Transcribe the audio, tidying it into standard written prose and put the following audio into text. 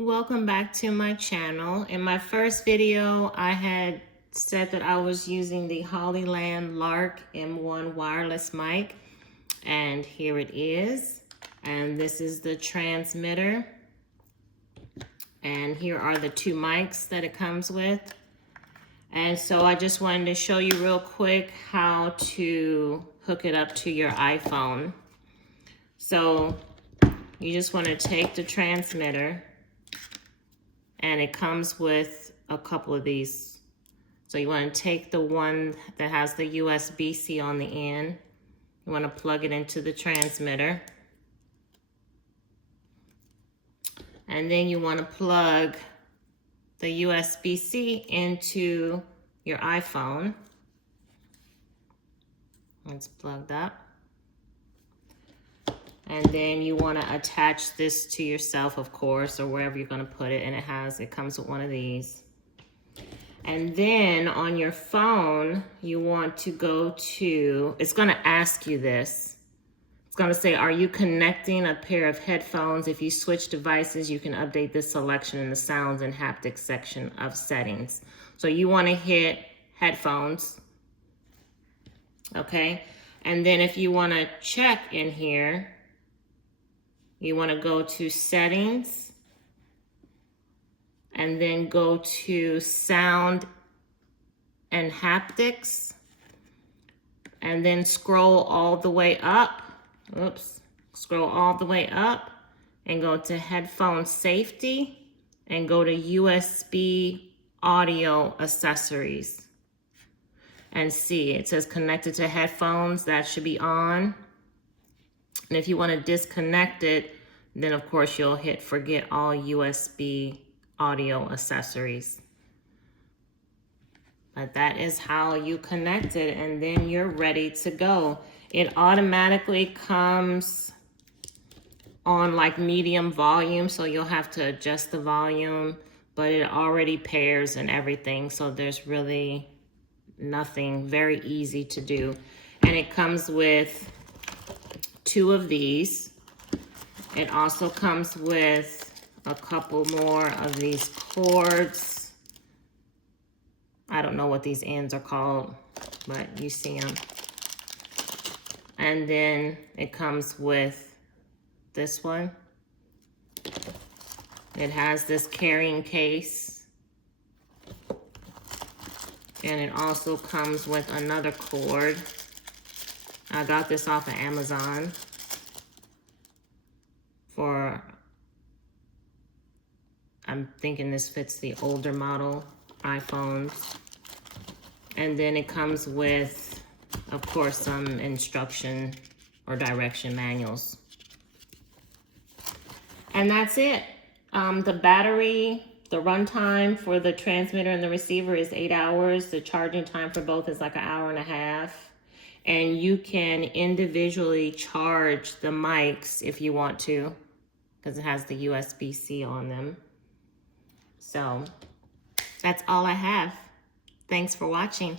Welcome back to my channel. In my first video, I had said that I was using the Hollyland Lark M1 wireless mic, and here it is. And this is the transmitter. And here are the two mics that it comes with. And so I just wanted to show you real quick how to hook it up to your iPhone. So you just want to take the transmitter, and it comes with a couple of these. So you want to take the one that has the USB-C on the end. You want to plug it into the transmitter. And then you want to plug the USB-C into your iPhone. It's plugged up. And then you want to attach this to yourself, of course, or wherever you're going to put it. And it comes with one of these. And then on your phone, you want to go to, it's going to ask you this. It's going to say, are you connecting a pair of headphones? If you switch devices, you can update this selection in the sounds and haptics section of settings. So you want to hit headphones. Okay. And then if you want to check in here, you want to go to settings and then go to sound and haptics and then scroll all the way up. Scroll all the way up and go to headphone safety and go to USB audio accessories and see it says connected to headphones. That should be on. And if you want to disconnect it, then of course you'll hit forget all USB audio accessories. But that is how you connect it, and then you're ready to go. It automatically comes on like medium volume, so you'll have to adjust the volume, but it already pairs and everything, so there's really nothing, very easy to do. And it comes with two of these. It also comes with a couple more of these cords. I don't know what these ends are called, but you see them. And then it comes with this one. It has this carrying case. And it also comes with another cord. I got this off of Amazon for, I'm thinking this fits the older model iPhones. And then it comes with, of course, some instruction or direction manuals. And that's it. The battery, the runtime for the transmitter and the receiver is 8 hours. The charging time for both is like an hour and a half. And you can individually charge the mics if you want to, because it has the USB-C on them. So that's all I have. Thanks for watching.